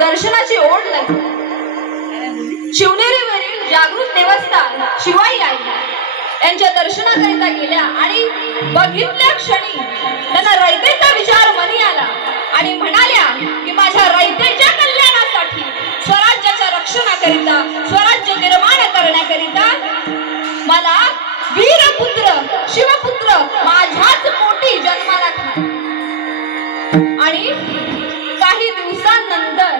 दर्शनाची ओढ लागली। शिवनेरीवरील जागृत देवस्थान शिवाई आई यांच्या दर्शनाकरिता गेल्या आणि बघितल्या क्षणी त्यांना रयतेचा विचार मनी आला आणि म्हणाल्या की माझ्या रयतेच्या कल्याणासाठी, स्वराज्याच्या रक्षणाकरिता, स्वराज्य निर्माण करण्याकरिता मला वीरपुत्र शिवपुत्र माझ्याच पोटी जन्माला घाल। आणि काही दिवसांनंतर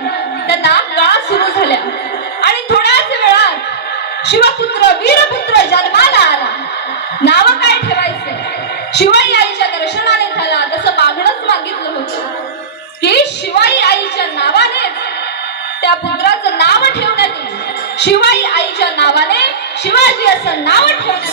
त्यांना कळा सुरू झाल्या आणि थोड्याच वेळात शिवपुत्र वीरपुत्र जन्माला आला। नाव काय ठेवायचे शिवाई आईच्या दर्शनाने झाला तसं मागणंच मागितलं होतं की शिवाई आईच्या नावाने त्या पुत्राचं नाव ठेवण्यात येईल। शिवाई आईच्या नावाने शिवाजी असं नाव ठेवण्यात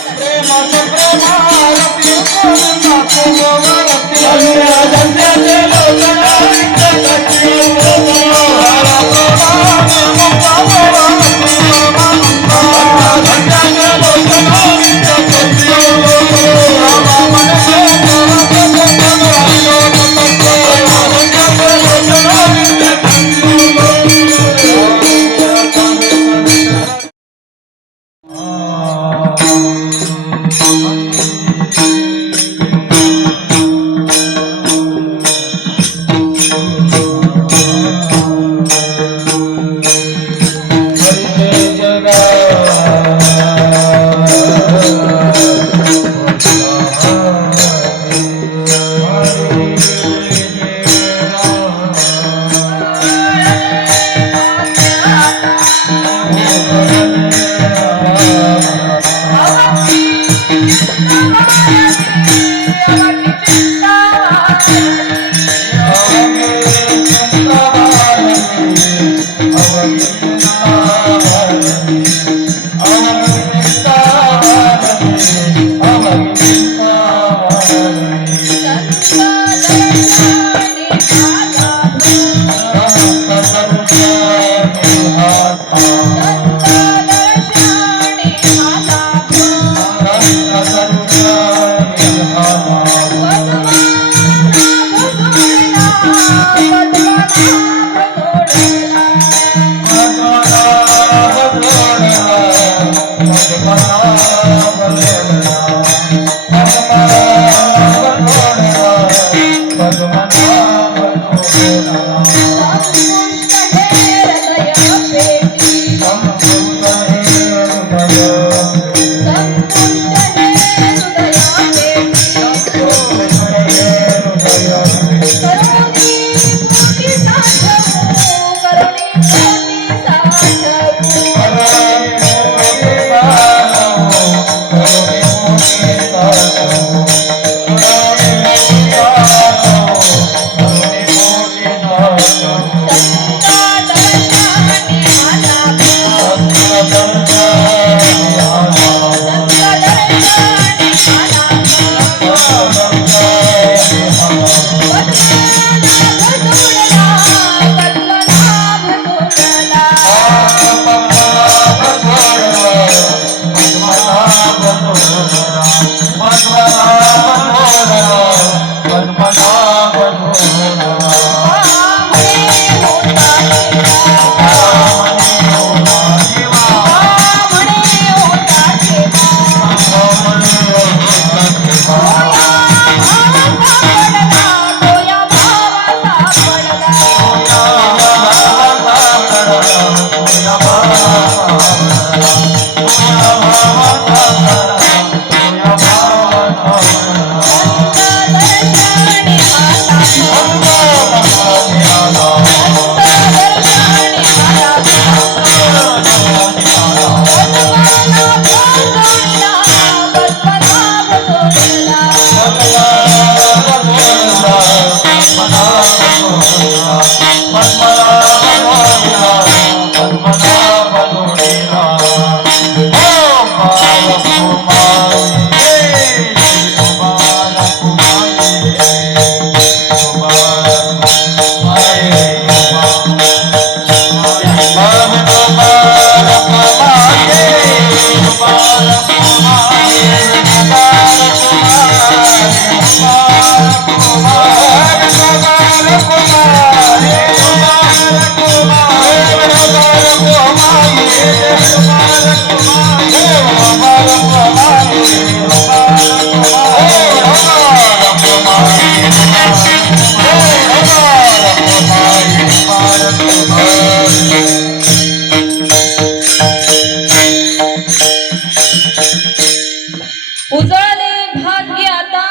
उजळले भाग्य आता,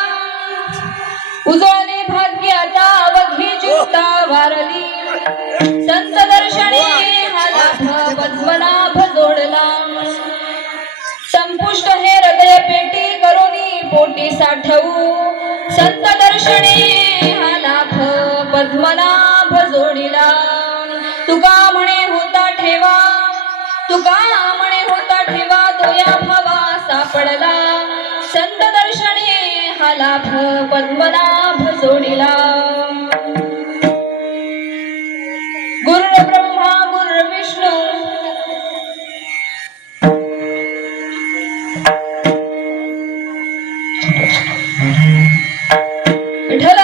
उजळले भाग्य आता, अवघी चिंता वारली. संत दर्शने हा लाभ पद्मनाभ जोडला. संपुष्ट हे हृदय पेटी करुणी पोटी साठवू. संत दर्शने हा लाभ पद्मनाभ जोडिला. तुका म्हणे होता ठेवा, तुका म्हणे होता ठेवा, तो या भावा सापडला. संत दर्शने हा लाभ पद्मनाभ जोडिला. गुरुर्ब्रह्मा गुरुर्विष्णू विठ्ठल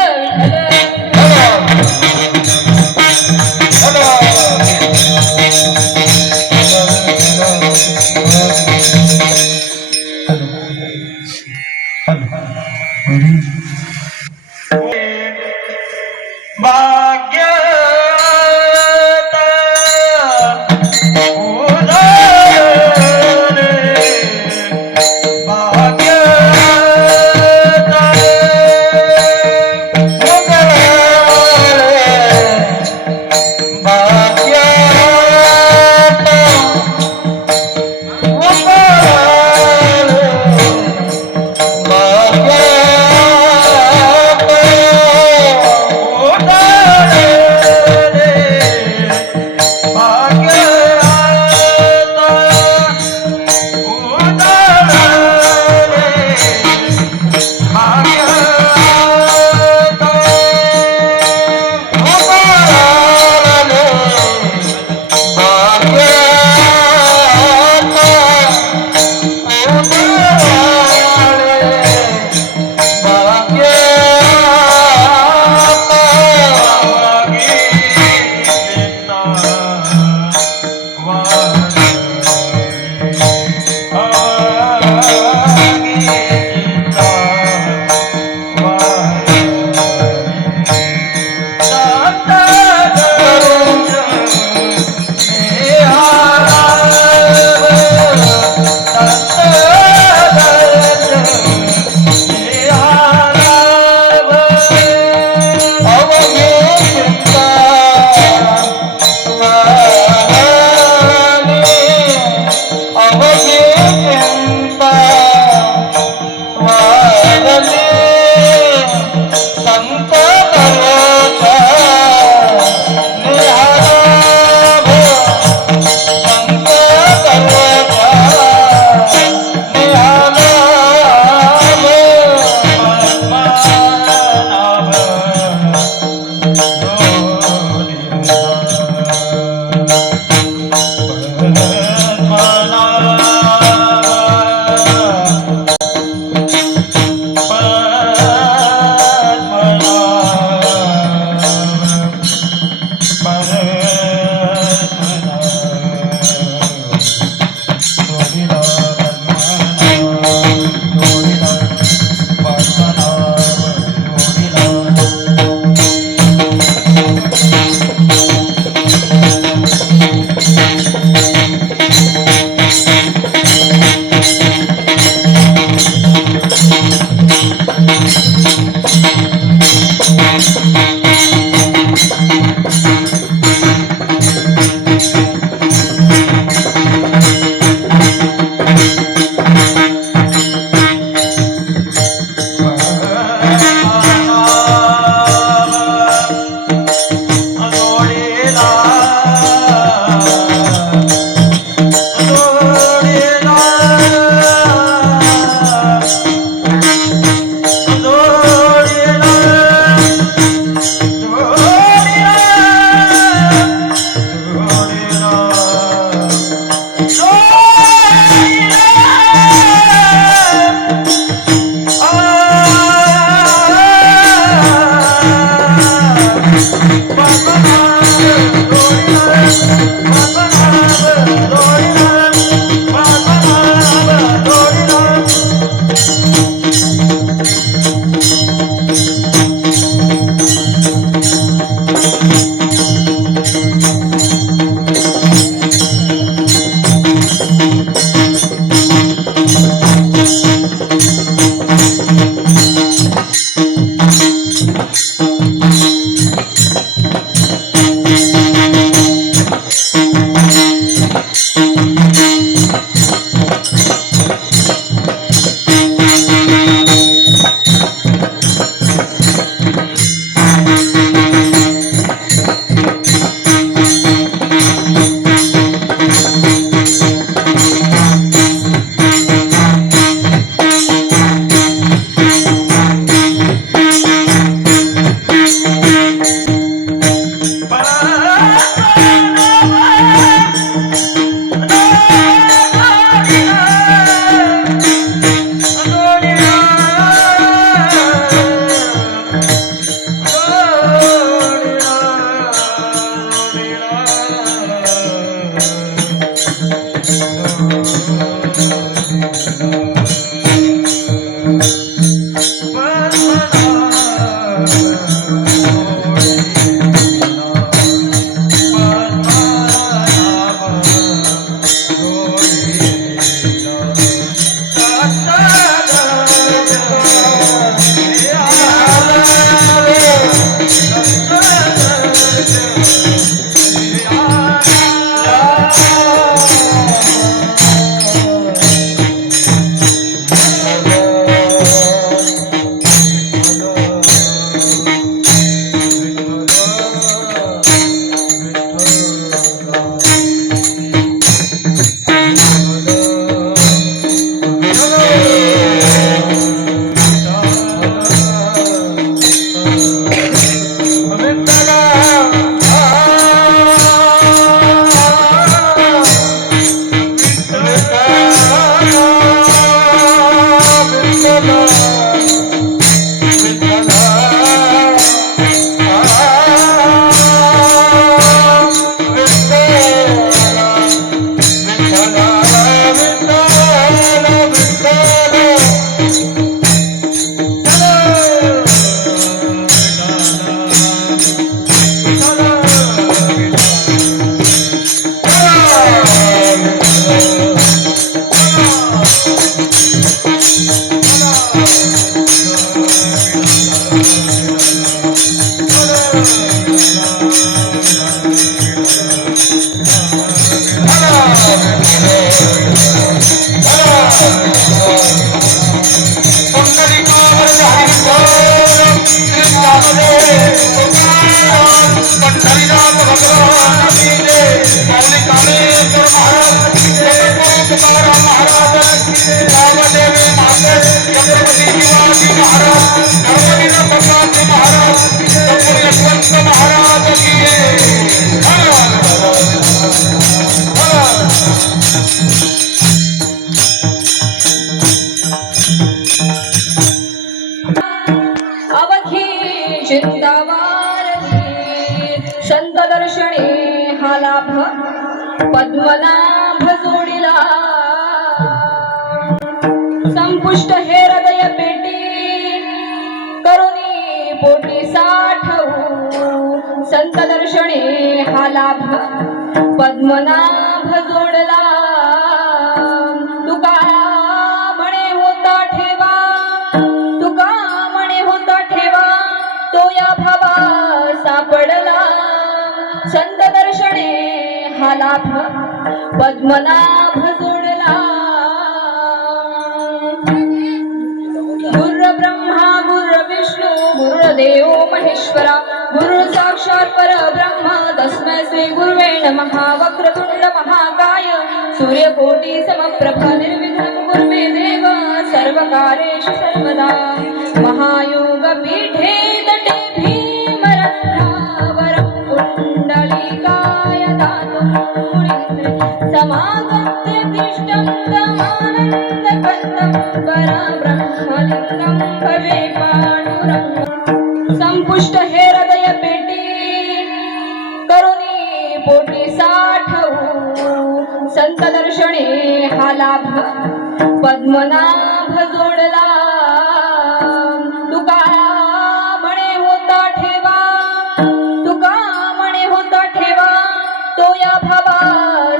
लाभ पद्मनाभ जोडिला संपुष्ट हे हृदय पेटी करुणी पोटी साठवू संत दर्शने हा लाभ पद्मनाभ जोडला तुका म्हणे होता ठेवा तुका म्हणे होता ठेवा तो या भावा सापडला संत दर्शने हा लाभ पद्मनाभ जोडला गुरु ब्रह्मा गुरु विष्णु गुरुदेव महेश्वरा गुरु साक्षात परब्रह्म तस्मै श्री गुरुवे नमः वक्रतुंड महाकाय सूर्यकोटि समप्रभ निर्विघ्नं कुरु देव सर्वकार्येषु सर्वदा महायोग पीठे तटे भीमरन्ध्रावरं कुण्डलिकाय दातुं मुनिन्द्रे समागत्य तिष्ठं तमानन्दकन्दं परब्रह्मलिङ्गं भजे पाण्डुरङ्गं संपुष्ट हे हृदय पेटी करुणी पोटी साठवू संत दर्शने हा लाभ पद्मनाभ जोडला तुका म्हणे होता ठेवा तुका म्हणे होता ठेवा तो या भावा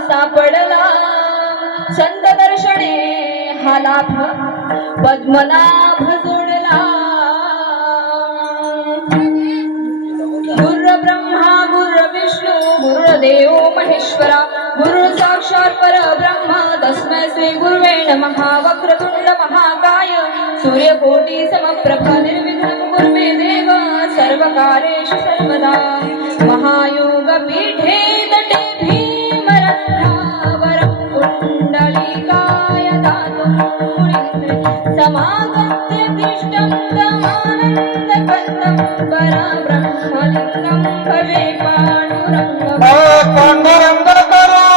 सापडला संत दर्शने हा लाभ पद्मनाभ जोडला गुरु ब्रह्मा गुरु विष्णु गुरुदेव महेश्वरा गुरु साक्षात परब्रह्म तस्मै श्री गुरुवे नमः वक्रतुंड महाकाय सूर्यकोटि समप्रभ निर्विघ्नं कुरु देव सर्वकार्येषु सर्वदा महायोग पीठे तटे भीमरन्ध्रावरं कुण्डलिकाय दातुं मुनिन्द्रे समागत्य तिष्ठं तमानन्दकन्दं परब्रह्मलिङ्गं भजे पाण्डुरङ्गं पांडुरंग करो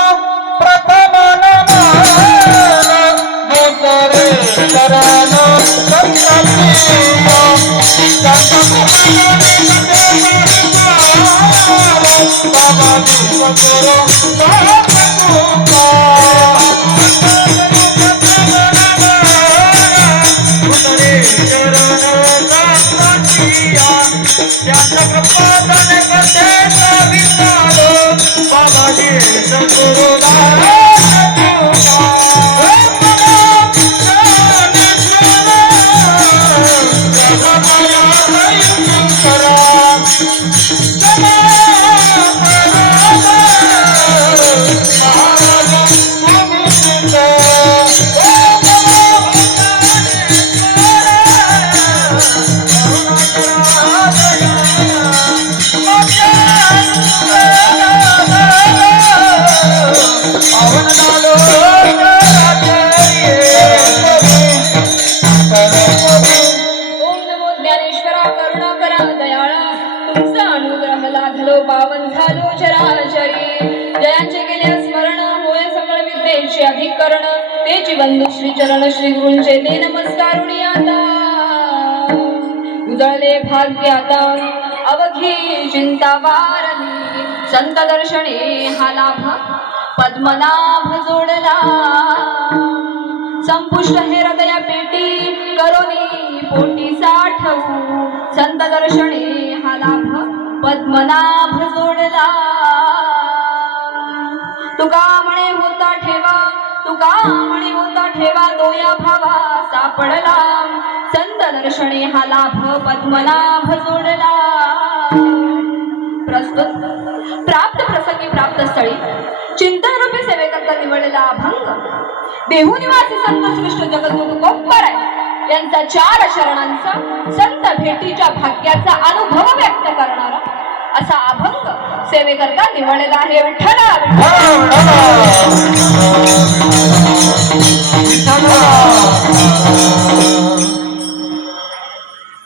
प्रथम नमन दुसरे चरण पावन झालो चराचरी जयांचे गेले स्मरण होय सकळ विद्येचे अधिकरण तेची बंधू श्री चरण श्री गुरूंचे ते नमस्कारुणी आता उजळले भाग्य आता अवघी चिंता वारली संत दर्शने हा लाभ पद्मनाभ जोडला संपुष्ट हे हृदय पेटी करोनी पोटी साठवू संत दर्शने हा लाभ पद्मनाभ जोडला तुका म्हणे होता ठेवा तुका म्हणे होता ठेवा तो या भावा सापडला संत दर्शने हा लाभ पद्मनाभ जोडला प्रस्तुत प्राप्त प्रसंगी प्राप्त स्थळी चिंतन रूपी सेवेकरता निवडलेला अभंग देहू निवासी संत श्रेष्ठ जगद्गुरु कोपराय यांचा 4 शरणांचा संत भेटीच्या भाग्याचा अनुभव व्यक्त करणारा असा अभंग सेवेकरता निवडलेला आहे विठ्ठला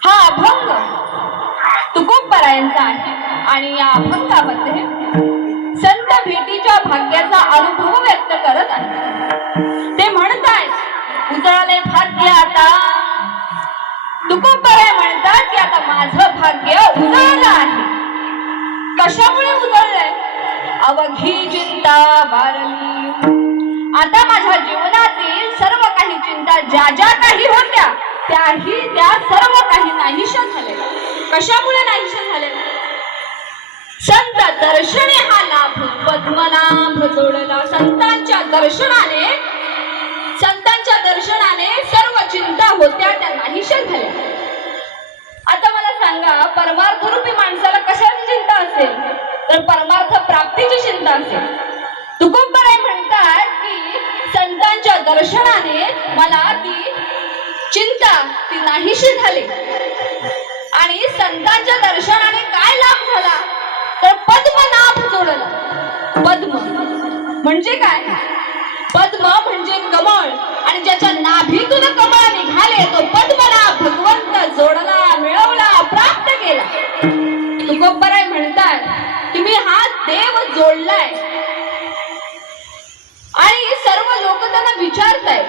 हा अभंग तुकोबरायांचा आहे आणि या अभंगामध्ये संत भेटीच्या भाग्याचा अनुभव व्यक्त करत आहे ते म्हणतात उजळले भाग्य आता तुकोबराय म्हणतात की आता माझं भाग्य उजळलं आहे कशामुळे उजळलंय अवघी चिंता वारली. आता माझ्या जीवनातील सर्व काही चिंता ज्या ज्या काही होत्या त्या सर्व काही नाहीशा झाल्या. कशामुळे नाहीशा झाल्या? संत दर्शने हा लाभ पद्मनाभ जोडला. संतांच्या दर्शनाने सर्व चिंता होत्या त्या नाहीशा झाल्या. आता मला सांगा, परमार्थरूपी माणसाला कशाची चिंता असेल? तर परमार्थ प्राप्तीची चिंता असेल. तुकोबराय म्हणतात की संतांच्या दर्शनाने मला ती चिंता ती नाहीशी झाली. आणि संतांच्या दर्शनाने काय लाभ झाला? तर पद्मनाभ जोडला. पद्म म्हणजे काय? पद्म म्हणजे कमळ, आणि ज्याच्या नाभीतून कमळ निघाले तो पद्मनाभ भगवंत जोडला, मिळवला, प्राप्त केला. तुकोबराय म्हणतात की मी हा देव जोडलाय. आणि सर्व लोक त्यांना विचारतायत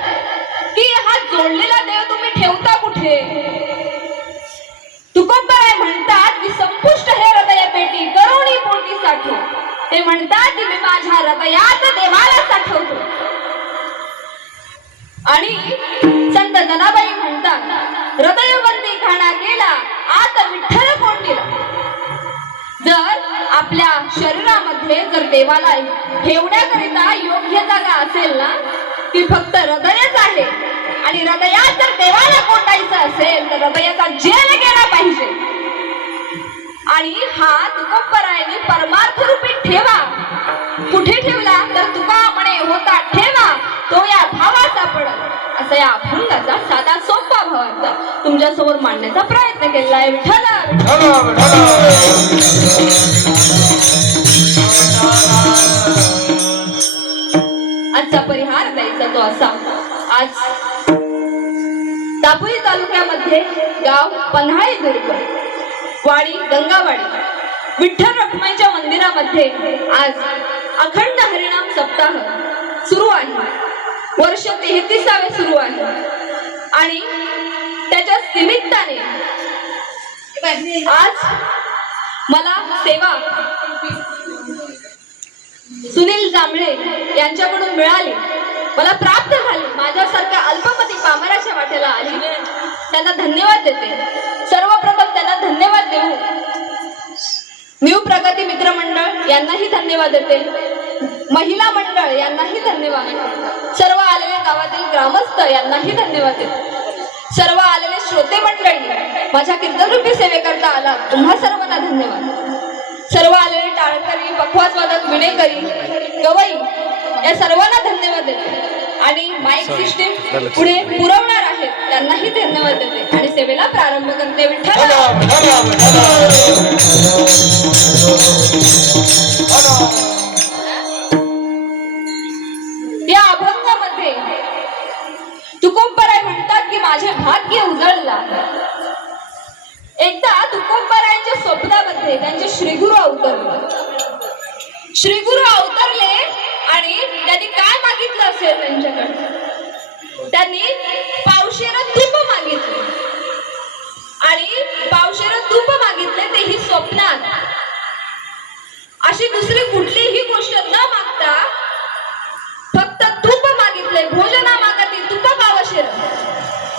की हा जोडलेला देव तुम्ही ठेवता कुठे? तुकोबराय म्हणतात की संपुष्ट हे हृदय पेटी करुणी पोटी साठो. ते म्हणतात की मी माझ्या हृदयात देवाला साठवतो. आणि संत जनाबाई म्हणतात हृदयवंती खाणा केला आत विठ्ठल कोंडीला. जर आपल्या शरीरामध्ये जर देवाला ठेवण्याकरिता योग्य जागा असेल ना, ती फक्त हृदयच आहे. आणि हृदयात जर देवाला कोंडायचं असेल तर हृदयाचा जेल गेला पाहिजे. आणि हा तुकोबरायाने परमार्थ रूपी ठेवा कुठे ठेवला? तर तुका म्हणे होता ठेवा तो या भावाचा पडत. असा या अभंगाचा साधा सोपा भावाचा तुमच्या समोर मांडण्याचा प्रयत्न केला आहे. विठ्ठला आजचा परिहार द्यायचा तो असा. आज दापोली तालुक्यामध्ये गाव पन्हाळी दुर्ग वाडी गंगावाडी विठ्ठल रखुमाईच्या मंदिरामध्ये आज अखंड हरिनाम सप्ताह सुरू आहे. वर्ष 33वे सुरू आहे. आणि त्याच्या निमित्ताने आज मला सेवा सुनील जांभळे यांच्याकडून मिळाली, मला प्राप्त झाली. माझ्यासारख्या अल्पमती पामराच्या वाट्याला आली. त्यांना धन्यवाद देते. सर्वप्रथम त्यांना धन्यवाद देऊ. न्यू प्रगती मित्र मंडळ यांनाही धन्यवाद देते. महिला मंडळ यांनाही धन्यवाद. सर्व आलेले गावातील ग्रामस्थ यांनाही धन्यवाद देते. सर्व आलेले श्रोते मंडळी माझ्या कीर्तनरूपी सेवेकरता आला तुम्हा सर्वांना धन्यवाद. सर्व आलेले टाळकरी, पखवाजवादक, विणेकरी, गवई या सर्वांना धन्यवाद देते. आणि माईक सिस्टीम पुढे पुरवणार आहेत त्यांनाही धन्यवाद देते. आणि सेवेला प्रारंभ करते. विठ्ठल या अभंगामध्ये तुकोबराय म्हणतात की माझे भाग्य उजळला. एकदा तुकोबरायांच्या स्वप्नामध्ये त्यांचे श्रीगुरु अवतरले आणि त्यांनी काय मागितलं असेल त्यांच्याकडे? त्यांनी पावशेर तूप मागितले. आणि पावशेर तूप मागितले तेही स्वप्नात. अशी दुसरी कुठलीही गोष्ट न मागता फक्त तूप मागितले. भोजना मागती तूप पावशेर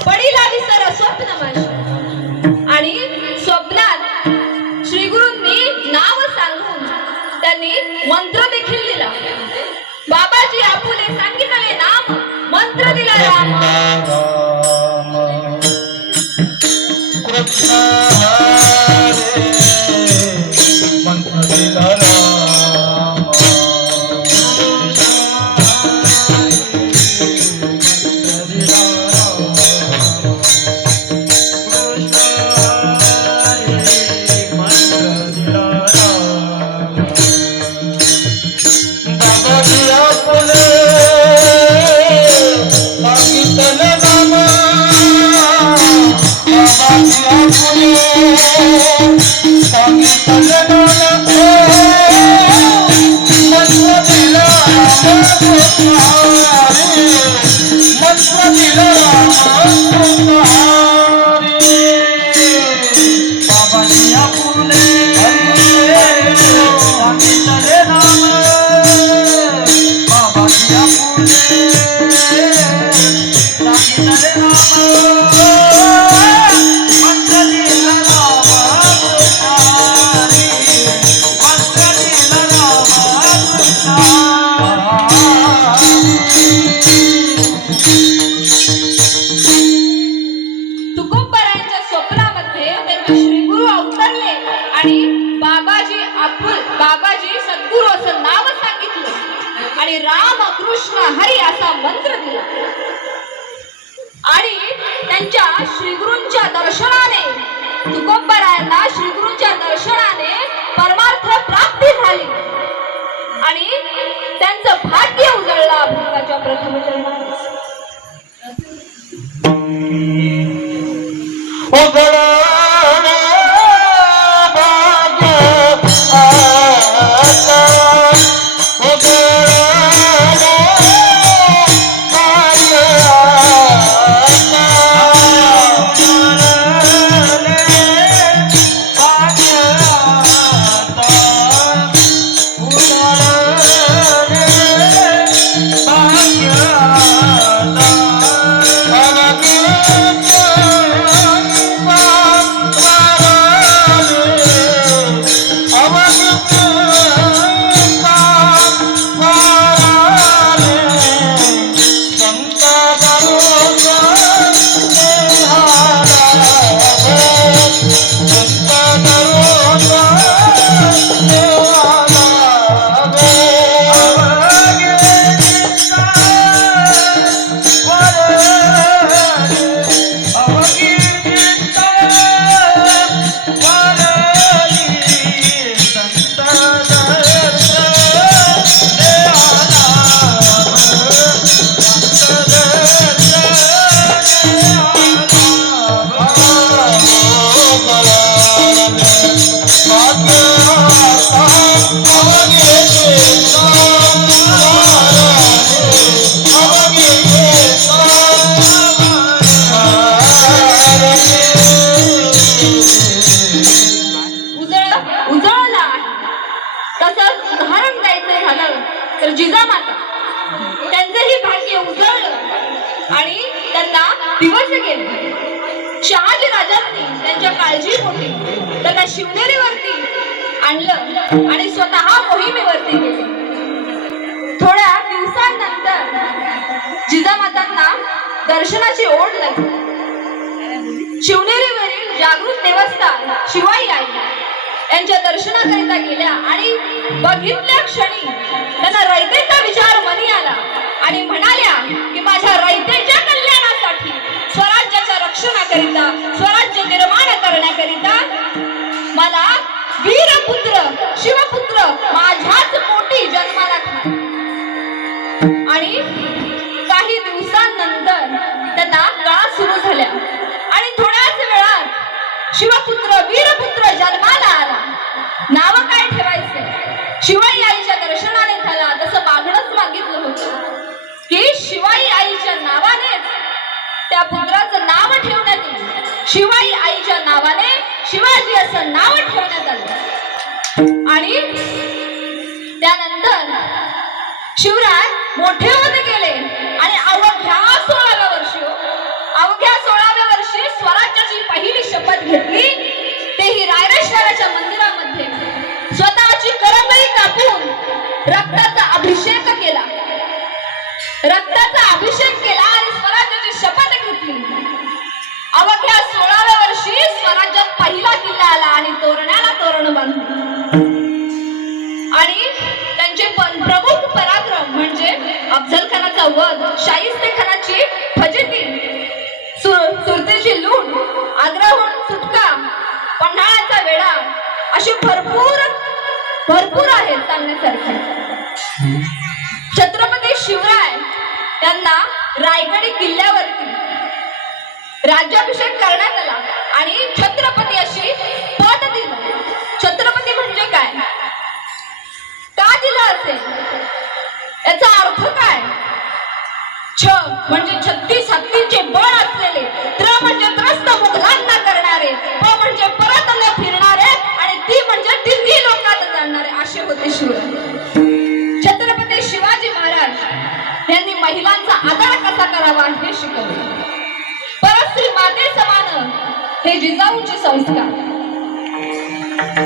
पडीला विसर स्वप्न माझी. आणि स्वप्नात श्री गुरूंनी नाव सांगून त्यांनी मंत्र देखील दिला. बाबाजी आपुले सांगितले नाम, मंत्र दिला राम. कृष्ण हरे मंत्र दिला राम. Thank you. आणि राम कृष्ण हरी असा मंत्र दिला आणि त्यांच्या श्रीगुरूंच्या दर्शनाने तुकोबरायांना श्रीगुरूंच्या दर्शनाने परमार्थ प्राप्ती झाली आणि त्यांचं भाग्य उजळलं अभंगाच्या प्रथम जन्मात. जिजामाता त्यांचंही भाग्य उजळलं आणि त्यांना दिवस गेले. शहाजी राजांनी त्यांच्या काळजीपोटी त्यांना शिवनेरीवरती आणलं आणि स्वतः मोहिमेवरती गेले. थोड्या दिवसांनंतर जिजामातांना दर्शनाची ओढ लागली. शिवनेरीवरील जागृत देवस्थान शिवाई आई यांच्या दर्शनाकरिता गेल्या आणि बघितल्या क्षणी त्यांना रयतेचा विचार मनी आला आणि म्हणाल्या की माझ्या रयतेच्या कल्याणासाठी स्वराज्याच्या रक्षणाकरिता स्वराज्य निर्माण करण्याकरिता मला वीरपुत्र शिवपुत्र माझ्याच पोटी जन्माला घाल. आणि काही दिवसांनंतर त्यांना काळ सुरू झाल्या आणि थोड्याच वेळात शिवपुत्र वीरपुत्र जन्माला आला. नाव काय ठेवायचं शिवाई आईच्या दर्शनाने झाला. तसं मागणंच मागितलं होतं की शिवाई आईच्या नावानेच त्या पुत्राचं नाव ठेवण्यात येईल. शिवाई आईच्या नावाने शिवाजी असं नाव ठेवण्यात आलं. आणि त्यानंतर शिवराय मोठे होत गेले आणि अवघ्या 16व्या वर्षी स्वराज्याची पहिली शपथ घेतली. तेही रायरेश्वराच्या मंदिरामध्ये स्वतःची करंगळी कापून रक्ताचा अभिषेक केला आणि स्वराज्याची शपथ घेतली. अवघ्या 16व्या वर्षी स्वराज्यात पहिला किल्ला आला आणि तोरणाला तोरण बांधले. आणि त्यांचे प्रमुख पराक्रम म्हणजे अफजल खानाचा वध, शाहिस्ते खानाची फजिती, सुरतेची लूट, आग्राहून सुटका, पन्हाळ्याचा वेढा अशी भरपूर आहेत सांगण्यासारखे. छत्रपती शिवराय यांना रायगड किल्ल्यावरती राज्याभिषेक करण्यात आला आणि छत्रपती अशी पद दिलं. छत्रपती म्हणजे काय, का दिलं असेल, याचा अर्थ काय? छ म्हणजे 36 हत्तींचे बळ असलेले, त्र म्हणजे त्रस्त मुघलांना करणारे, प म्हणजे परत न फिरणारे आणि ती म्हणजे दिल्ली लोकात जाणारे असे होते शिवराय. छत्रपती शिवाजी महाराज यांनी महिलांचा आदर कसा करावा हे शिकवले. परस्त्री माते समान हे जिजाऊचे संस्कार.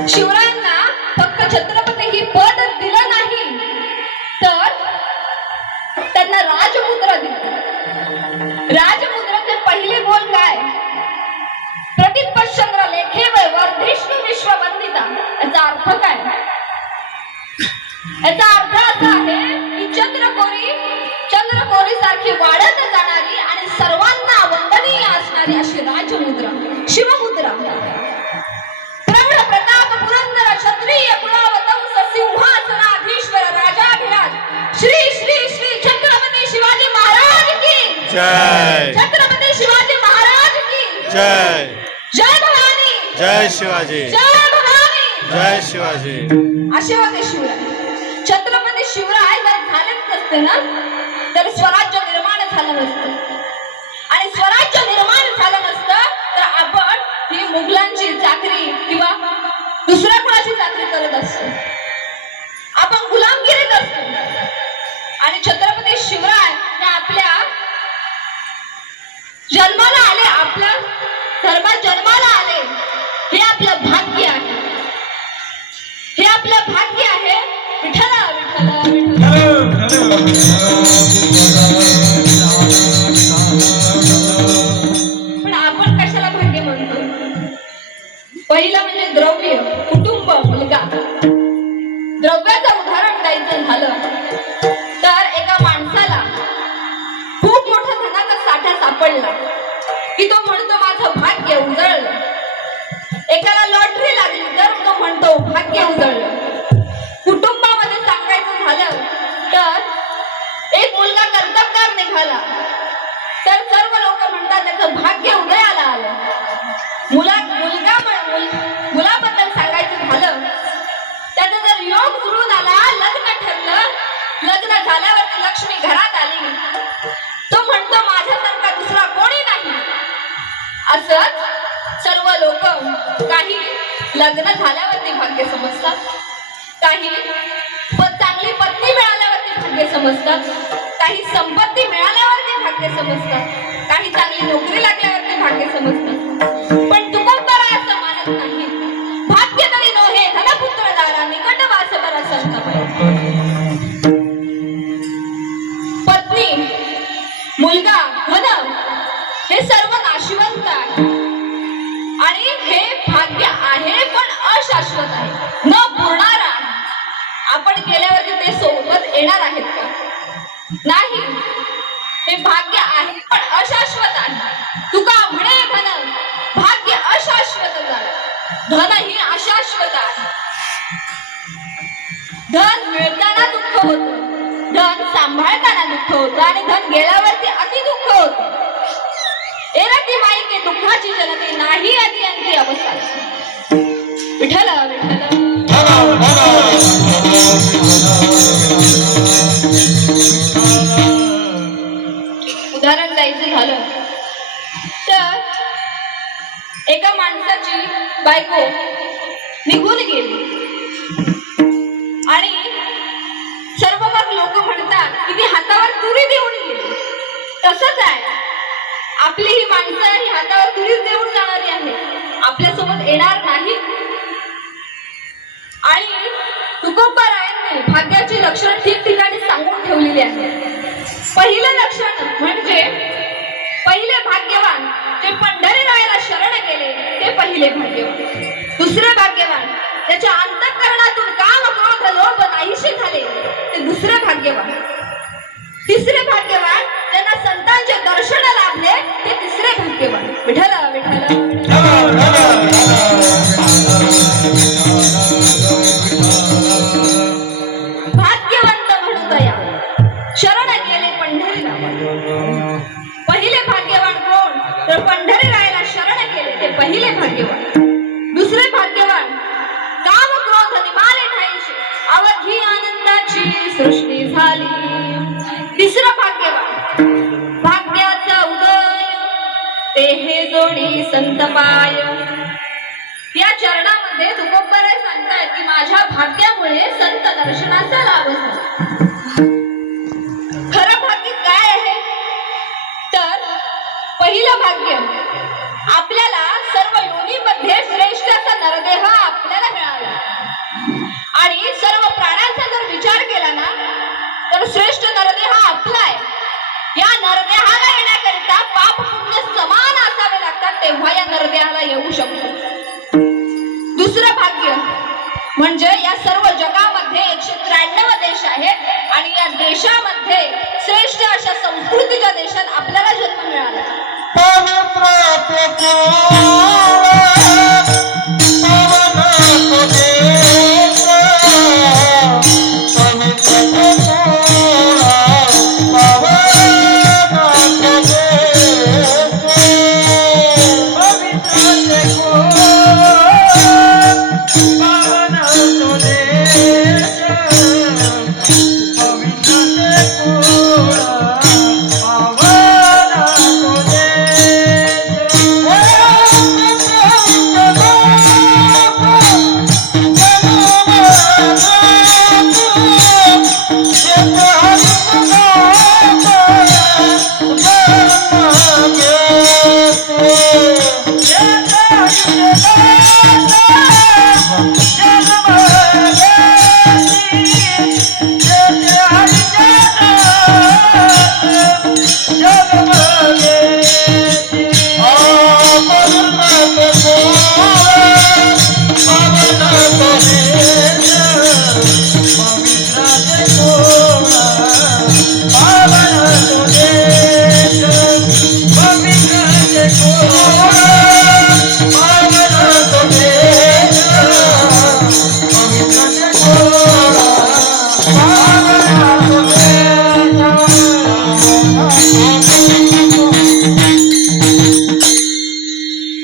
शिवरायांना फक्त छत्रपती ही पद दिलं नाही तर त्यांना राजमुद्रा दिली. राजमुद्राचे पहिले बोल काय, प्रतिपश्चंद्र लेखे वर्धिष्णू विश्ववंदिता. याचा अर्थ काय? याचा अर्थ असा आहे की सरोवरीसारखी वाढत जाणारी आणि सर्वांना वंदनीय असणारी अशी राजमुद्रा, शिवमुद्रा. प्रौढ प्रताप पुरंदर क्षत्रिय कुळावतंस सिंहासनाधीश्वर राजाधिराज श्री श्री श्री छत्रपती शिवाजी महाराज की जय. छत्रपती शिवाजी महाराज की जय. जय भवानी, जय शिवाजी. जय भवानी, जय शिवाजी. असे होते शिवराय. छत्रपती शिवराय जर झालेच नसते ना तर स्वराज्य निर्माण झालं नसतं, आणि स्वराज्य निर्माण झालं नसतं तर आपण ही मुघलांची चाकरी किंवा दुसऱ्या कोणाची चाकरी करत असतो, आपण गुलामगिरीत असतो. आणि छत्रपती शिवराय हे आपल्या जन्माला आले, आपल्या धर्मात जन्माला आले, हे आपलं भाग्य आहे, हे आपलं भाग्य आहे. विठ्ठला विठ्ठला विठ्ठला. पण आपण कशाला भाग्य म्हणतो? पहिलं म्हणजे द्रव्य, कुटुंब, मुलगा. द्रव्याचं उदाहरण द्यायचं झालं तर एका माणसाला खूप मोठा धनाचा साठा सापडला की तो म्हणतो माझं भाग्य उजळलं. एकाला लॉटरी लागली तर तो म्हणतो भाग्य उजळलं. कुटुंबामध्ये सांगायचं झालं तर एक मुलगा कर्तबगार निघाला तर सर्व लोक म्हणतात त्याचं भाग्य उदयाला आलं. मुलाबद्दल सांगायचं झालं त्याचा जर योग जुळून आला, लग्न ठरलं, लग्न झाल्यावरती लक्ष्मी घरात आली, तो म्हणतो माझ्यासारखा दुसरा कोणी नाही. असंच सर्व लोक काही लग्न झाल्यावरती भाग्य समजतात, काही चांगली पत्नी मिळाल्यावरती भाग्य समजतात, काही संपत्ती मिळाल्यावरती भाग्य समजतात, काही चांगली नोकरी लागल्यावरती भाग्य समजतात. पण तुकोबराय असं मानत नाही. भाग्य तरी नोहे धनपुत्र दारा निकट वास बरा संतमय. पत्नी, मुलगा, धन हे सर्व नाशवंत आहे आणि हे भाग्य आहे पण अशाश्वत आहे, न पुरणार आहे. आपण केल्यावरती ते सोबत येणार आहेत का? नाही. हे भाग्य आहे पण अशाश्वत आहे. तुका म्हणे धन भाग्य अशाश्वत झालं, धन ही अशाश्वत आहे. धन मिळताना दुःख होतं, धन सांभाळताना दुःख होतं आणि धन गेल्यावरती अति दुःख होतं. एरती माई के दुःखाची जनते नाही आधी अंती अवस्था. विठ्ठल विठ्ठल. उदाहरण द्यायचं झालं तर एका माणसाची बायको निघून गेली आणि सर्व मग लोक म्हणतात की ती हातावर तुरी देऊन गेली. तसंच आहे, आपली ही माणसं ही हातावर तुरीच देऊन जाणारी आहे, आपल्यासोबत येणार नाही. आणि तुकोबरायांनी भाग्याची लक्षणं ठिकठिकाणी सांगून ठेवलेली आहेत. पहिलं लक्षण म्हणजे पहिले भाग्यवान जे पंढरीरायाला शरण गेले ते पहिले भाग्यवान. दुसरे भाग्यवान त्याच्या अंतःकरणातून काम क्रोध लोभ नाहीसे झाले ते दुसरे भाग्यवान. तिसरे भाग्यवान त्यांना संतांचे दर्शन लाभले ते तिसरे भाग्यवान. विठ्ठल विठ्ठल. भाग्यवंत म्हणू दया शरण गेले पंढरीला. पहिले भाग्यवान कोण तर पंढरीरायाला शरण गेले ते पहिले भाग्यवान. दुसरे भाग्यवान काम क्रोध निमाले ठाईशे अवघी आनंदाची सृष्टी झाली. तिसरं भाग्यवान भाग्याचा उदय ते हे जोडी संतपाय. या चरणामध्ये तुकोबराय सांगतायत की माझ्या भाग्यामुळे संत दर्शनाचा लाभ झाला. खरं भाग्य काय आहे तर पहिलं भाग्य आपल्याला सर्व योनीमध्ये श्रेष्ठ असा नरदेह आपल्याला मिळाला. आणि सर्व प्राण्यांचा जर विचार केला ना तर श्रेष्ठ नरदेह आपला आहे. या नरदेहाला येण्याकरिता पाप पुण्य समान असावे लागतात, तेव्हा या नरदेहाला येऊ शकतो. दुसरं भाग्य म्हणजे या सर्व जगामध्ये 193 देश आहेत आणि या देशामध्ये श्रेष्ठ श्रेष्ठ अशा संस्कृतीच्या देशात आपल्याला जन्म मिळाला.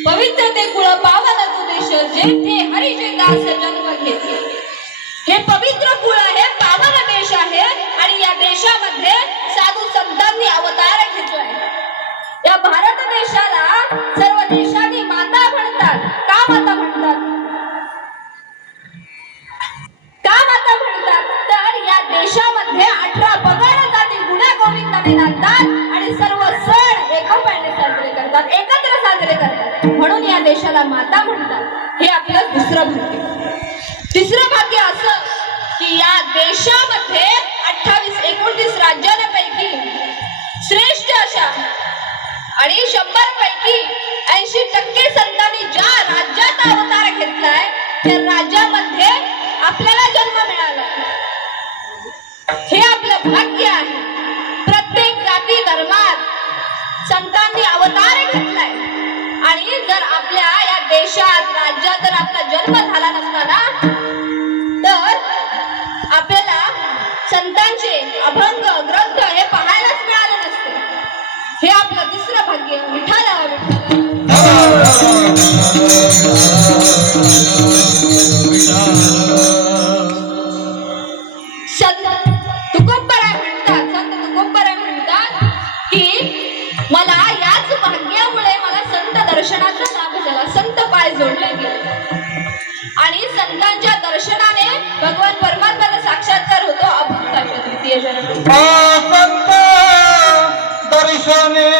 पवित्र ते कुळ पावन तू देश जेथे हरीचे दास जन्म घेतले. हे पवित्र कुळ आहे, पावन देश आहे आणि या देशामध्ये साधू संतांनी अवतार घेतलाय. या भारत देशाला सर्व देशांनी माता म्हणतात. का माता म्हणतात? का माता म्हणतात? तर या देशामध्ये 18 पगड जाती गुण्या गोविंदाने नांदतात आणि सर्व सण एकोप्याने साजरे करतात, एकत्र साजरे करतात, म्हणून या देशाला माता म्हणतात. हे आपलं दुसरं भाग्य. तिसरं भाग्य असं की या देशामध्ये 28-29 राज्यांपैकी श्रेष्ठ अशा आणि 100 पैकी 80% संतांनी ज्या राज्याचा अवतार घेतलाय त्या राज्यामध्ये आपल्याला जन्म मिळाला. हे आपलं भाग्य आहे. प्रत्येक जाती धर्मात संतांनी अवतार घेतलाय आणि जर आपल्या या देशात राज्यात जर आपला जन्म झाला नसता ना तर आपल्याला संतांचे अभंग ग्रंथ हे पाहायलाच मिळाले नसते. हे आपलं तिसरं भाग्य. विठाला तुकोबराय म्हणतात की मला याच भाग्यामुळे मला संत दर्शनाचा लाभ झाला. संत पाय जोडले गेले आणि संतांच्या दर्शनाने भगवान परमात्म्याला साक्षात्कार होतो. अभक्ताच्या तृतीय जन्म दर्शने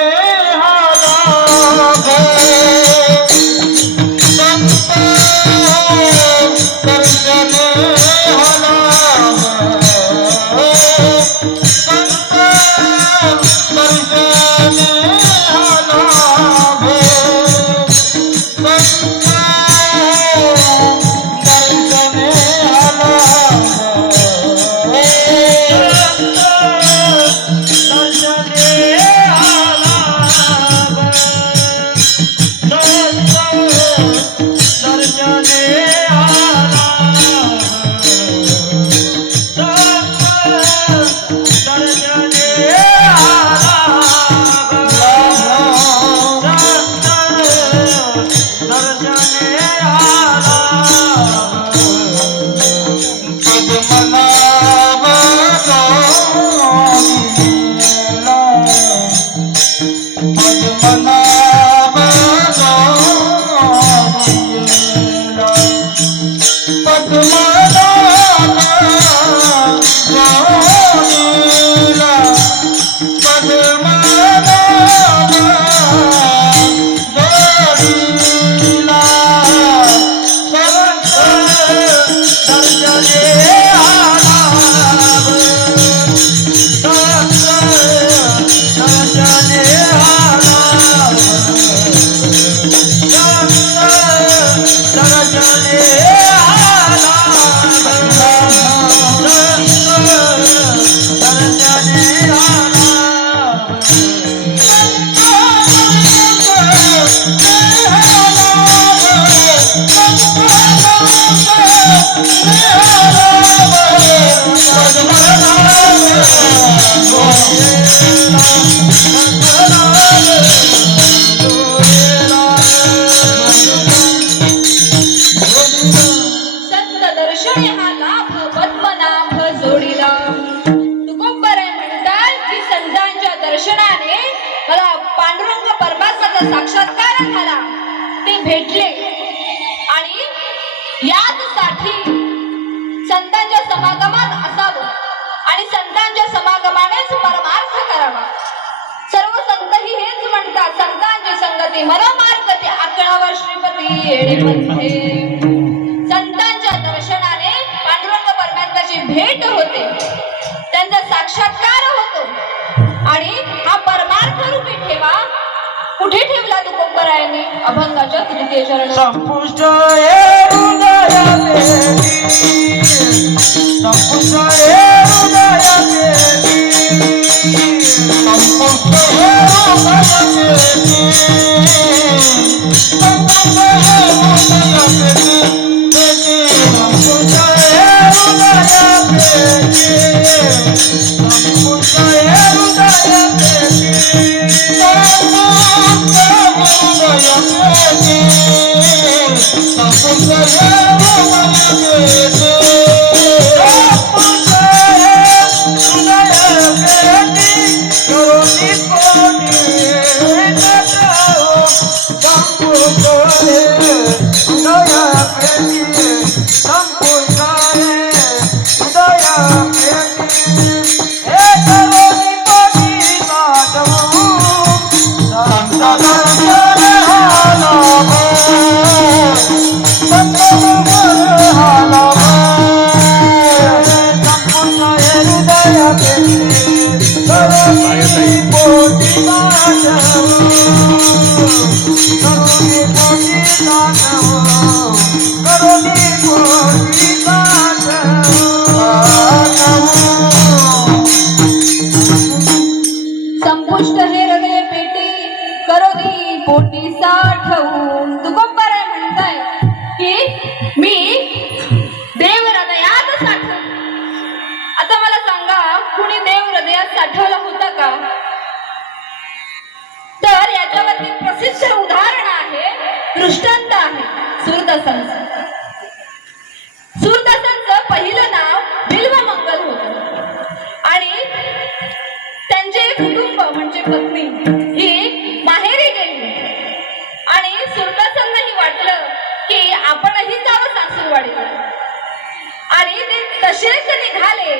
तुकोबराय म्हणतात की संतांच्या दर्शनाने मला पांडुरंग परमात्म्याचा साक्षात्कार झाला, ते भेटले आणि याचसाठी संतांच्या समागमात असावं आणि संतांच्या समागमानेच परमार्थ करावा. सर्व संतही हेच म्हणतात, संतांची संगती मनोमार्ग ते आकळावा श्रीपती येणे पंथे. संतांच्या दर्शनाने पांडुरंग परमात्म्याची भेट होते, त्यांचा साक्षात्कार होतो आणि हा परमार्थ रूपी ठेवा कुठे ठेवला तुकोबरायांनी? अभंगाच्या तृतीय चरण. संपुष्ट हे हृदया पेटी, संपुष्ट हे हृदया पेटी, संपुष्ट हे हृदया पेटी, संपुष्ट हे हृदया पेटी, संपुष्ट हे हृदया पेटी, संपुष्ट हे हृदया पेटी, संपुष्ट हे हृदय पेटी करोनी पोटी साठवून. तुकोबराय म्हणताय की मी देव हृदयात साठवून. आता मला सांगा, कुणी देव हृदयात साठवला होता का? तर याच्यावरती प्रसिद्ध उदाहरण आहे, दृष्टांत आहे सूरदासांचं. सूरदासांचं पहिलं नाव बिल्वमंगल होतं आणि त्यांचे कुटुंब म्हणजे पत्नी ही माहेरी गेली आणि सूरदासांनाही वाटलं की आपणही जावं सासूरवाडीला आणि ते तसेच निघाले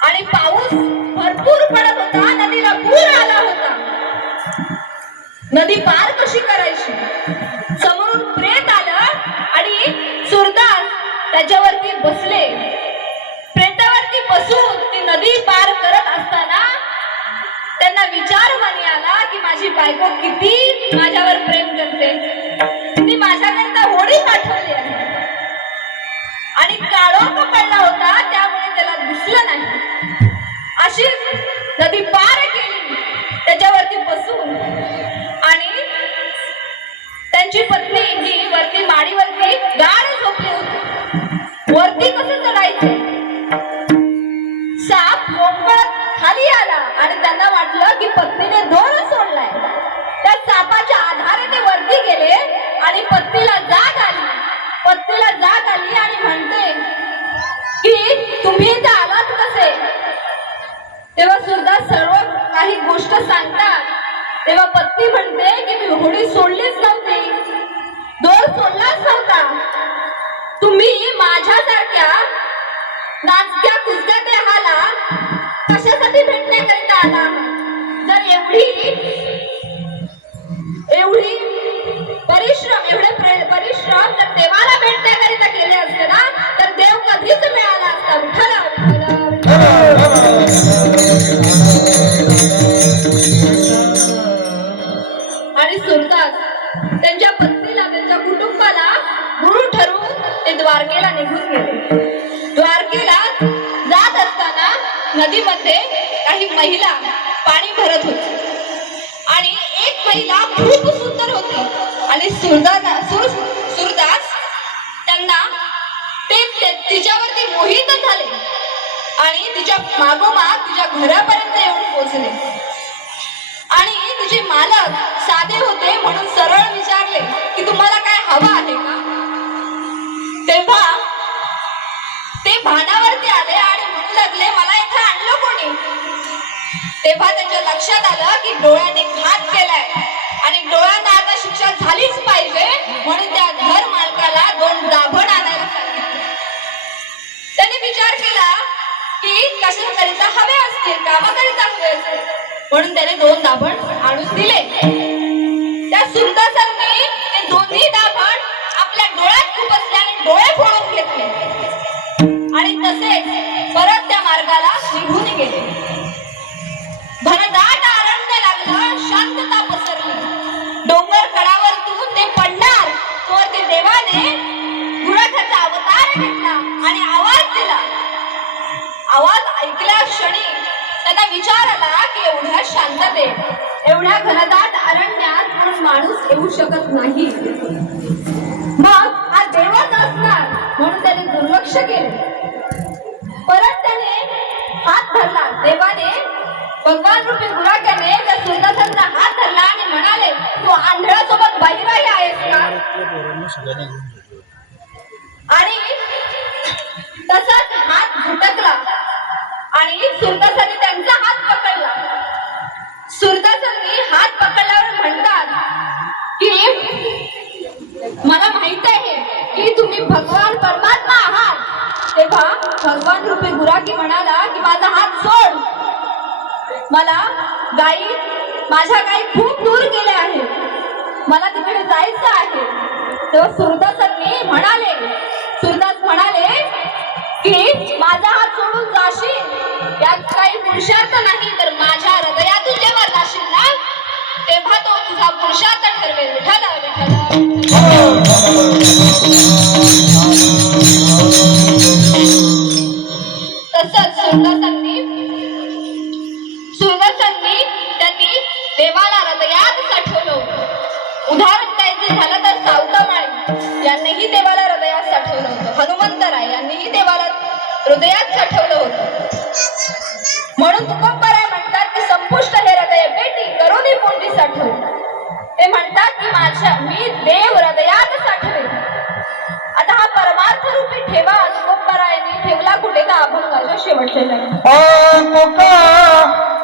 आणि पाऊस भरपूर पडत होता, नदीला पूर आला होता. नदी पार कशी करायची? समोरून प्रेत आलं आणि सूरदास त्याच्यावरती बसले. प्रेतावरती बसून ती नदी पार करत असताना त्यांना विचार मनी आला की माझी बायको किती माझ्यावर प्रेम करते, ती माझ्याकरता होडी पाठवली आहे आणि काळोख पडला होता त्यामुळे त्याला दिसलं नाही. अशी नदी पार केली त्याच्यावरती बसून आणि त्यांची पत्नी ही वरती माडीवरती गाढ झोपली होती. वरती कसं चढायचं? साप मोकळत खाली आला आणि त्यांना वाटलं की पत्नीने दोर सोडलाय. त्या सापाच्या आधारे ते वरती गेले आणि पत्नीला जाग आली. पत्नीला जाग आली आणि म्हणते की तुम्ही इथे आलात कसे? तेव्हा सुद्धा सर्व काही गोष्ट सांगतात. तेव्हा पत्नी म्हणते की मी होडी सोडलीच नव्हती, दोर सोडलाच नव्हता. तुम्ही माझ्यासारख्या नाचक्या कुचक्या देहाला कशासाठी भेटण्याकरिता आला? जर एवढे परिश्रम जर देवाला भेटण्याकरिता केले असते ना तर देव कधीच मिळाला असता. आणि सूरदास त्यांच्या पत्नीला त्यांच्या कुटुंबाला गुरु ठरवून ते द्वारकेला निघून गेले. द्वारकेला जात असताना नदीमध्ये काही महिला पाणी भरत होती आणि एक महिला खूप सुंदर होती आणि सूरदास त्यांना तिच्यावरती मोहित झाले आणि तिच्या मागोमाग तिच्या घरापर्यंत येऊन पोहोचले आणि तिचे मालक साधे होते म्हणून सरळ विचारले की तुम्हाला काय हवं आहे का? तेव्हा ते भानावरती आले आणि तेव्हा त्याच्या लक्षात आलं की डोळ्याने घात केलाय आणि डोळ्यांना आता शिक्षा झालीच पाहिजे, म्हणून त्या घर मालकाला 2 दाभण आणायला सांगितले. त्याने विचार केला की कशाकरिता हवे असतील, कामाकरिता हवे असतील, म्हणून त्याने 2 दाभण आणून दिले. त्या सुरदासांनी ते दोन्ही दाभण आपल्या डोळ्यात खुपसले आणि डोळे फोडून घेतले आणि तसेच परत त्या मार्गाला निघून गेले. घनदाट अरण्य लागलं, शांतता पसरली. डोंगर कडावरतून ते पडणार तर ते देवाने गुराखाचा अवतार घेतला आणि आवाज दिला. आवाज ऐकल्या क्षणी त्यांना विचार आला की एवढ्या शांततेत, एवढ्या घनदाट अरण्यात कोण माणूस येऊ शकत नाही. मग हा देवच असणार म्हणून त्याने दुर्लक्ष केले. परत त्याने हात धरला. देवाने, भगवान रूपी गुराख्याने त्या सुरदासांचा हात धरला आणि म्हणाले, तू आंधळासोबत बहिराही आहेस का? आणि तसाच हात झटकला आणि सुरदासांनी त्यांचा हात पकडला. सुरदासांनी हात पकडल्यावर म्हणतात की मला माहित आहे की तुम्ही भगवान परमात्मा आहात. तेव्हा भगवान रूपी गुराखी म्हणाला की माझा हात सोड, मला माझ्या गायी खूप दूर गेल्या आहेत, मला तिकडे जायचं आहे. तेव्हा सुरदास म्हणाले की माझा हात सोडून जाशील यात काही पुरुषार्थ नाही, तर माझ्या हृदयातून जेव्हा जाशील ना तेव्हा तो तुझा पुरुषार्थ ठरवेल. विठ्ठल तसंच सुरदासांनी त्यांनी देवाला हृदयात साठवलं होतं. उदाहरण द्यायचं झालं तर सावतामाळी यांनीही देवाला हृदयात साठवलं होतं. हनुमंतराय यांनीही देवाला हृदयात साठवलं होतं. म्हणून तुकोबराय म्हणतात की संपुष्ट हे हृदय बेटी करोनी पोटी साठव. ते म्हणतात की मी देव हृदयात साठवे. आता हा परमार्थ रूपी ठेवा तुकोबरायांनी ठेवला कुठे? का अभंगाच्या शेवटच्या लाईन.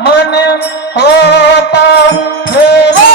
मने होता ठेवा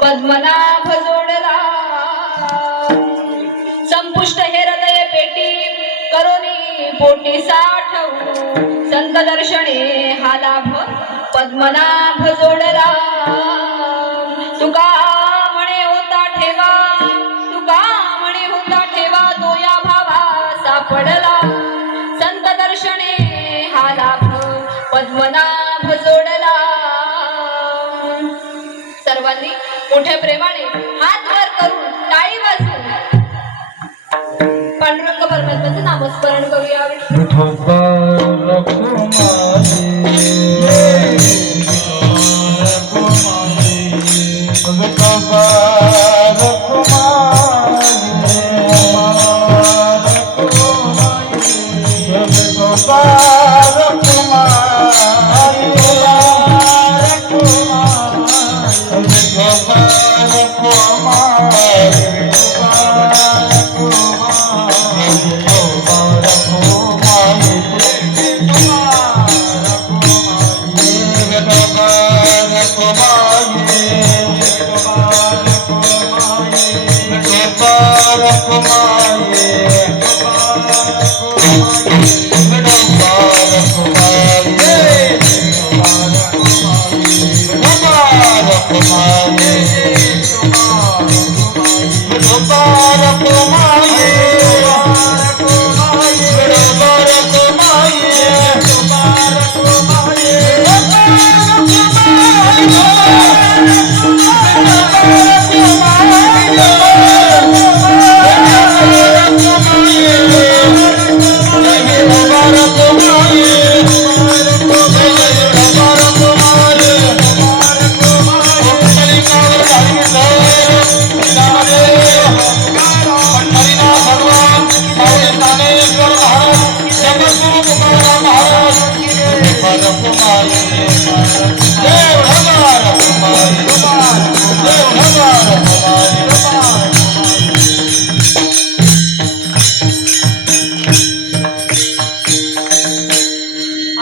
पद्मनाभ जोडला. संपुष्ट हे हृदय पेटी करोनी पोटी साठवू. संत दर्शने हा लाभ पद्मनाभ जोडला. तुका म्हणे होता ठेवा, तुका म्हणे होता ठेवा, तो या भावा सापडला. संत दर्शने हा लाभ पद्मनाभ जोडला. सर्वांनी मोठ्या प्रेमाने हात वर करून टाळी वाजवून पांडुरंग परमात्म्याचं नामस्मरण करूया. विठोबा रखुमाई विठोबा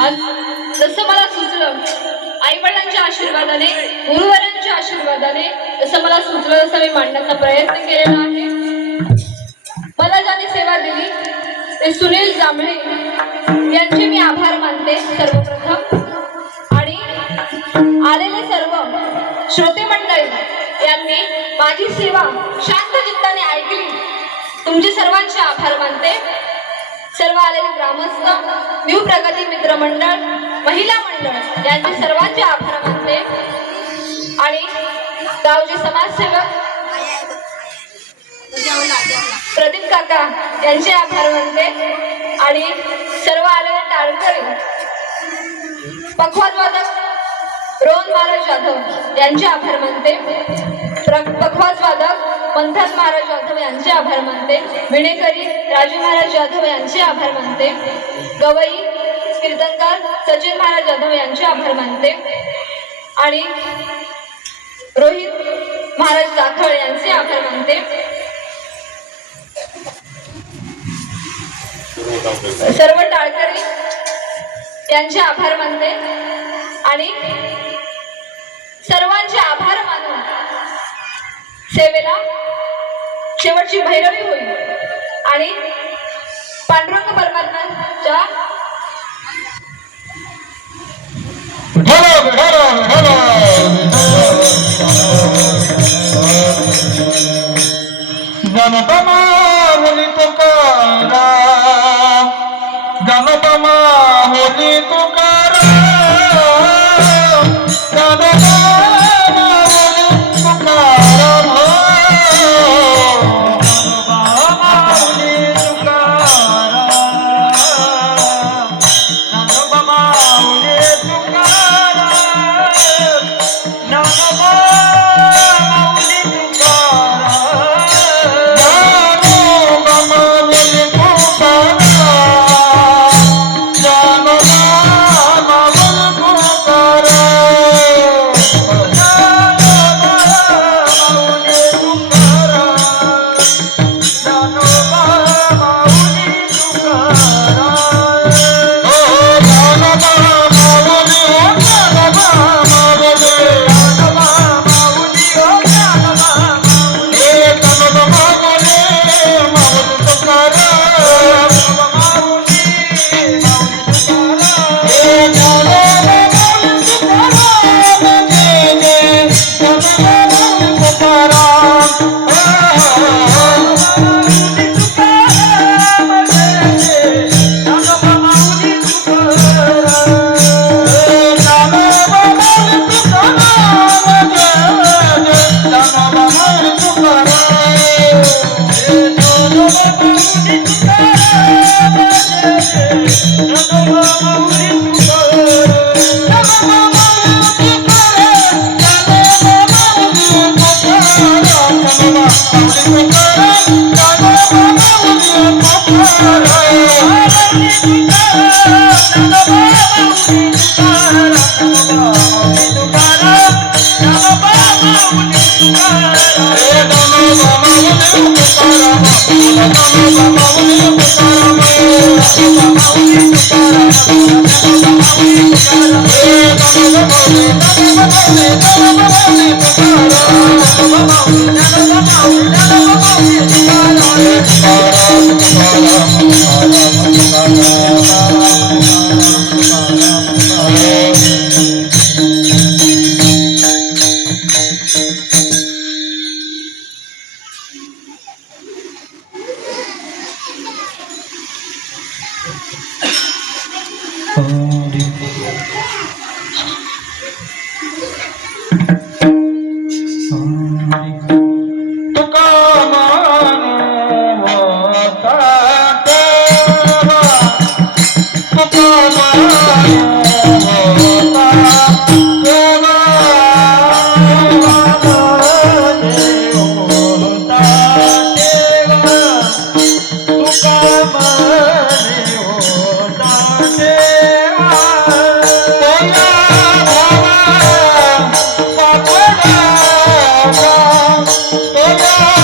आज जसं मला सुचलं, आई वडिलांच्या आशीर्वादाने, गुरुवरांच्या आशीर्वादाने जसं मला सुचलं तसं मी मांडण्याचा प्रयत्न केलेला आहे. मला ज्याने सेवा दिली ते सुनील जांभळे यांचे मी आभार मानते सर्वप्रथम. आणि आलेले सर्व श्रोते मंडळी यांनी माझी सेवा शांत चित्ताने ऐकली, तुमचे सर्वांचे आभार मानते. सर्व आलेले ग्रामस्थ, न्यू प्रगती मित्र मंडळ, महिला मंडळ यांचे सर्वांचे आभार मानते. आणि गावचे समाजसेवक प्रदीप काका यांचे आभार मानते. आणि सर्व आलेले टाळकरी, पखवाजवादक रोहन महाराज जाधव यांचे आभार मानते. पखवाजवादक मंथन महाराज जाधव यांचे आभार मानते. विणेकरी राजू महाराज जाधव यांचे आभार मानते. गवई कीर्तनकार सचिन महाराज जाधव यांचे आभार मानते. आणि रोहित महाराज जाखळ यांचे आभार मानते. सर्व टाळकरी यांचे आभार मानते. आणि सर्वांचे आभार मानून सेवेला शेवटची भैरवी होईल आणि पांडुरंग परमात्म्याच्या गणपमा होली तुकारा, गणपमा होली तुकारा, गणपमा होली तुकारा, गणपमा होली तुकारा, गणपमा होली तुकारा, गणपमा होली तुकारा. तुका मानू होता देवा, तुका मानू होता देवा, होता देवा, तुका मानू होता देवा. बोला भावा पापडा, बोला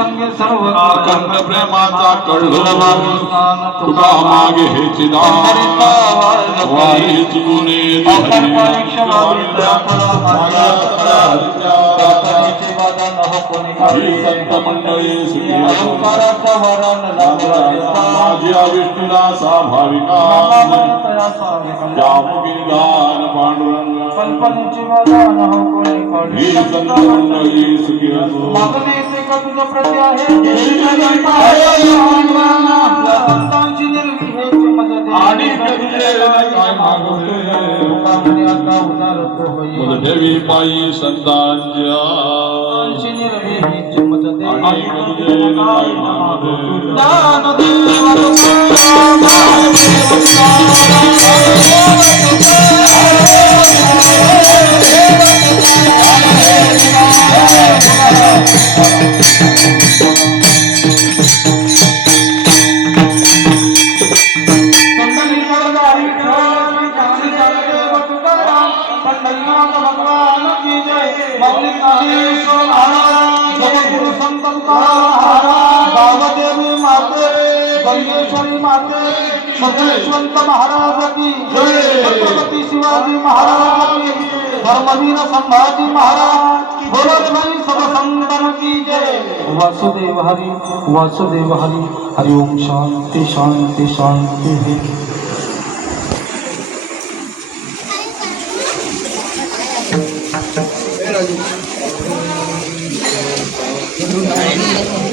अखंड प्रेमाचा कळलो तुका मागे हे चिदान वारी चुकुने संत मंडळी माझ्या विष्णुदासा भाविका जामुगी गान पांडुरंग ही संत मंडळी सुखी असो आणि देवी पायी संतांच्या आणि गावदेवी माते गंगेश्वरी माते सत्यवंत महाराज की छत्रपती शिवाजी महाराज की धर्मवीर संभाजी महाराज बोलत नाही सब संतन की जय वासुदेव हरी हरि ओम शांति शांति शांति Thank you.